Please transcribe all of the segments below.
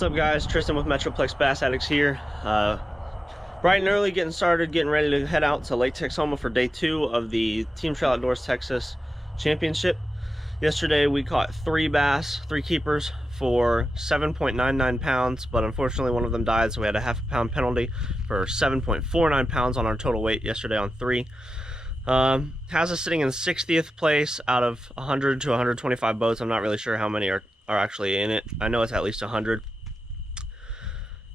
What's up, guys? Tristan with Metroplex Bass Addicts here. Bright and early, getting started, getting ready to head out to Lake Texoma for day 2 of the Team Trail Outdoors Texas Championship. Yesterday we caught 3 bass, 3 keepers for 7.99 pounds, but unfortunately one of them died, so we had a half a pound penalty for 7.49 pounds on our total weight yesterday on 3. Has us sitting in 60th place out of 100 to 125 boats. I'm not really sure how many are actually in it. I know it's at least 100.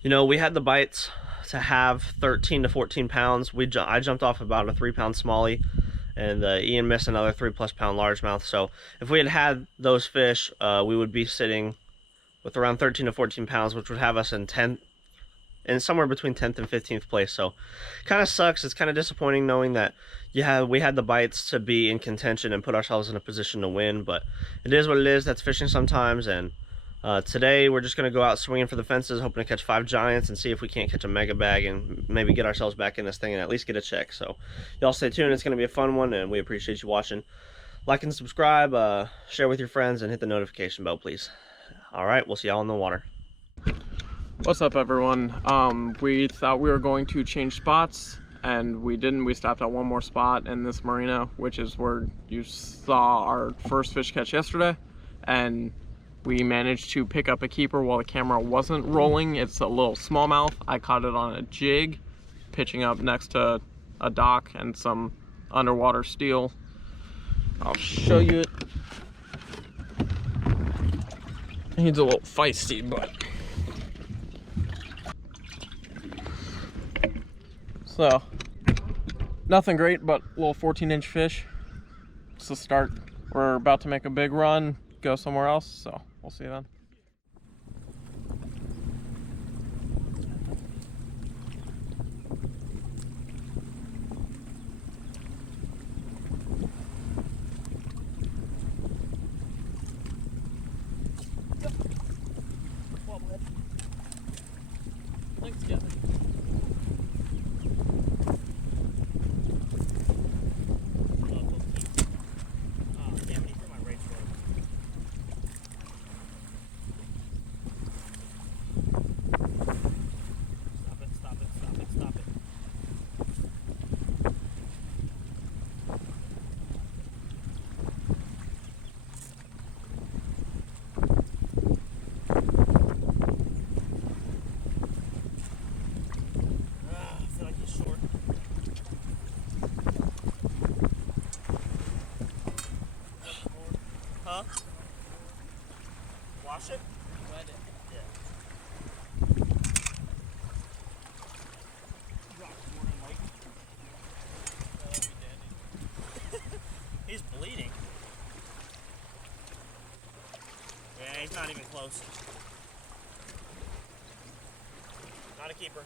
You know, we had the bites to have 13 to 14 pounds. I jumped off about a 3-pound smallie, and Ian missed another 3+ pound largemouth. So if we had had those fish, we would be sitting with around 13 to 14 pounds, which would have us in 10th, and somewhere between 10th and 15th place. So kind of sucks. It's kind of disappointing knowing that we had the bites to be in contention and put ourselves in a position to win, but it is what it is. That's fishing sometimes. And today we're just going to go out swinging for the fences, hoping to catch 5 giants and see if we can't catch a mega bag and maybe get ourselves back in this thing and at least get a check. So y'all stay tuned. It's going to be a fun one, and we appreciate you watching. Like and subscribe, share with your friends, and hit the notification bell, please. All right, we'll see y'all in the water. What's up, everyone? We thought we were going to change spots, and we didn't. We stopped at one more spot in this marina, which is where you saw our first fish catch yesterday, and we managed to pick up a keeper while the camera wasn't rolling. It's a little smallmouth. I caught it on a jig, pitching up next to a dock and some underwater steel. I'll show you it. He's a little feisty, but so nothing great, but a little 14-inch fish. It's the start. We're about to make a big run, go somewhere else, so we'll see you then. Thanks, Kevin. Huh? Wash it? Wet it. Yeah. He's bleeding. Yeah, he's not even close. Not a keeper.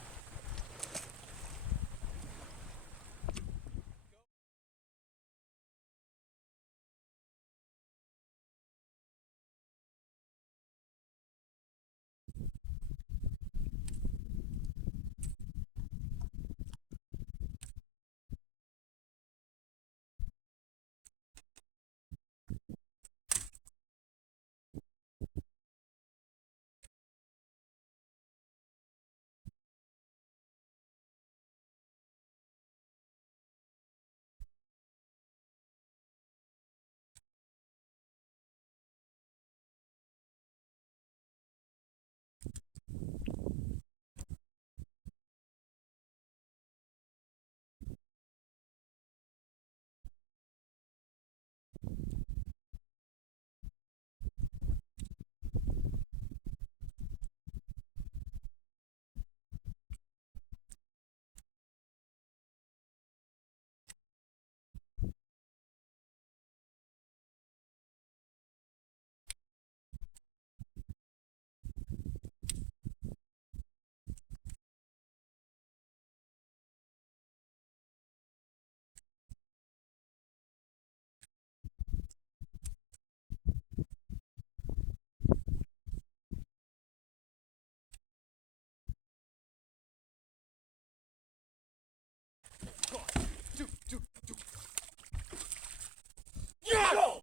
Yes!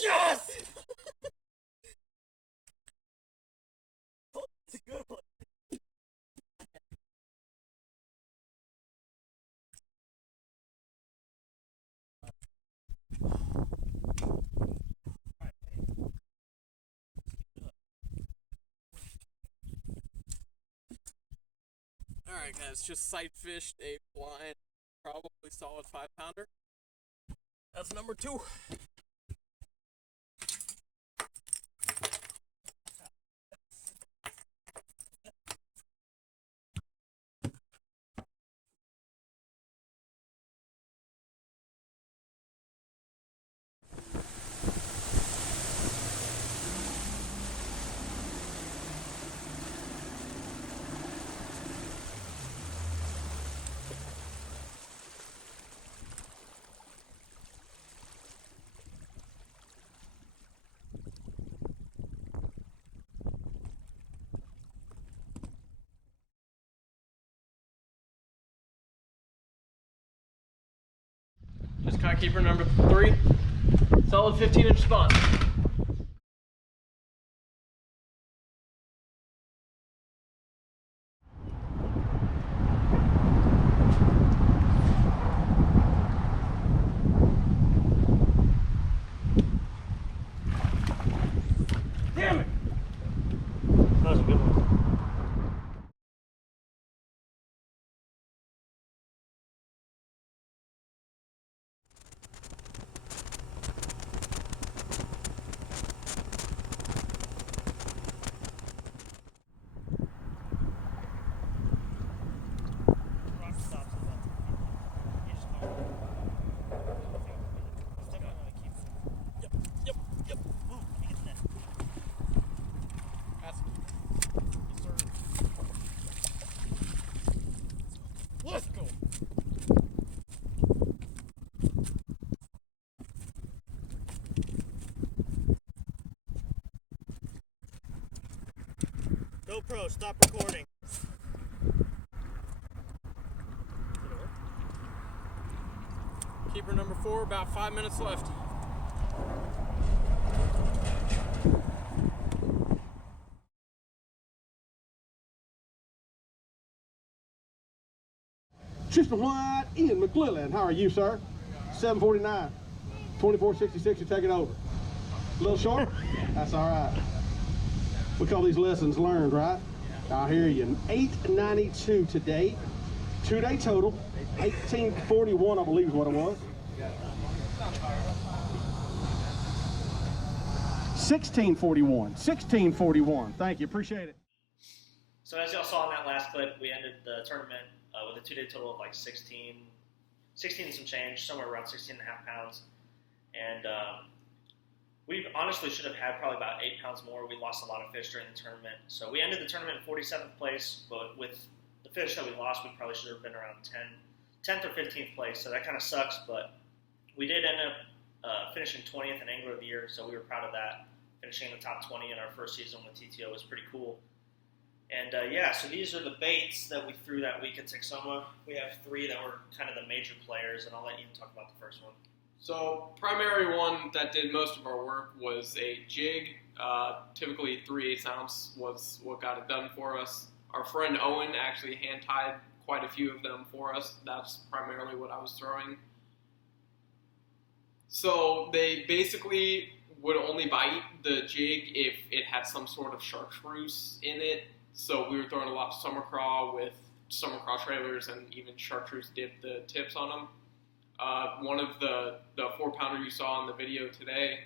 Yes! It's a good Alright guys, just sight fished a blind, probably solid 5-pounder. That's number 2. Just caught keeper number 3. Solid 15-inch spot. Damn it! That was a good one. Let's go. GoPro, stop recording. Keeper number 4, about 5 minutes left. Tristan White, Ian McClellan. How are you, sir? 749. 2466, you take it over. A little short? That's all right. We call these lessons learned, right? I hear you. 892 today. 2-day total. 1841, I believe is what it was. 1641. 1641. Thank you. Appreciate it. So as y'all saw in that last clip, we ended the tournament with a 2-day total of like 16 and some change, somewhere around 16 and a half pounds. And we honestly should have had probably about 8 pounds more. We lost a lot of fish during the tournament. So we ended the tournament in 47th place, but with the fish that we lost, we probably should have been around 10th or 15th place. So that kind of sucks, but we did end up finishing 20th in Angler of the Year, so we were proud of that. Finishing in the top 20 in our first season with TTO was pretty cool. And yeah, so these are the baits that we threw that week at Texoma. We have 3 that were kind of the major players, and I'll let you talk about the first one. So, primary one that did most of our work was a jig. Typically 3/8 ounce was what got it done for us. Our friend Owen actually hand-tied quite a few of them for us. That's primarily what I was throwing. So they basically would only bite the jig if it had some sort of chartreuse in it. So we were throwing a lot of summer craw with summer craw trailers, and even chartreuse dipped the tips on them. One of the 4-pounder you saw in the video today,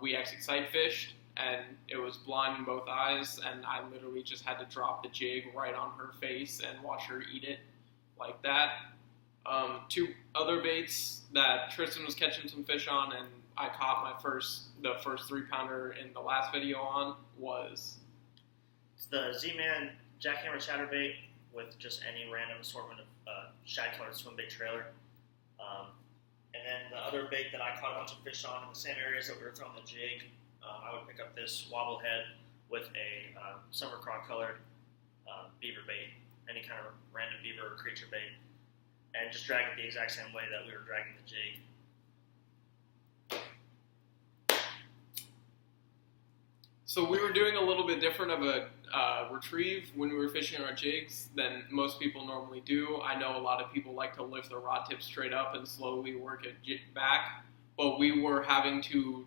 we actually sight fished, and it was blind in both eyes, and I literally just had to drop the jig right on her face and watch her eat it like that. 2 other baits that Tristan was catching some fish on, and I caught the first 3-pounder in the last video on was... It's the Z-Man jackhammer chatterbait with just any random assortment of shad-colored swim bait trailer. And then the other bait that I caught a bunch of fish on in the same areas that we were throwing the jig, I would pick up this wobble head with a summer craw colored beaver bait, any kind of random beaver or creature bait, and just drag it the exact same way that we were dragging the jig. So we were doing a little bit different of a retrieve when we were fishing our jigs than most people normally do. I know a lot of people like to lift their rod tip straight up and slowly work it back, but we were having to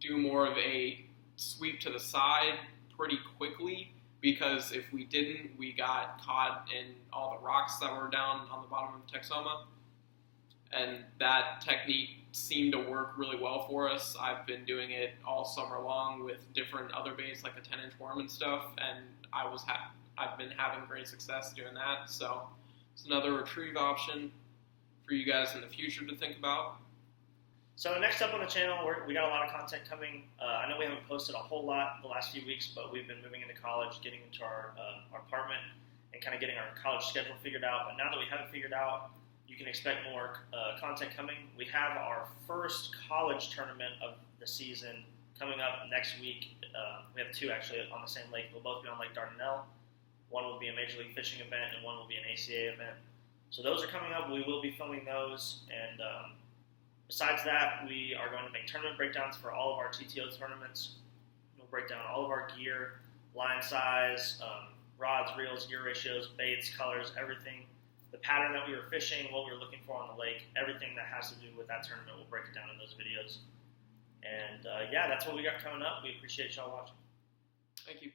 do more of a sweep to the side pretty quickly because if we didn't, we got caught in all the rocks that were down on the bottom of Texoma. And that technique seemed to work really well for us. I've been doing it all summer long with different other baits, like a 10-inch worm and stuff, and I've been having great success doing that. So it's another retrieve option for you guys in the future to think about. So next up on the channel, we got a lot of content coming. I know we haven't posted a whole lot the last few weeks, but we've been moving into college, getting into our apartment, and kind of getting our college schedule figured out. But now that we have it figured out, you can expect more content coming. We have our first college tournament of the season coming up next week. We have two actually on the same lake. They'll both be on Lake Dardanelle. One will be a Major League Fishing event, and one will be an ACA event. So those are coming up. We will be filming those, and besides that, we are going to make tournament breakdowns for all of our TTO tournaments. We'll break down all of our gear, line size, rods, reels, gear ratios, baits, colors, everything. The pattern that we were fishing, what we were looking for on the lake, everything that has to do with that tournament, we'll break it down in those videos. And yeah, that's what we got coming up. We appreciate y'all watching. Thank you.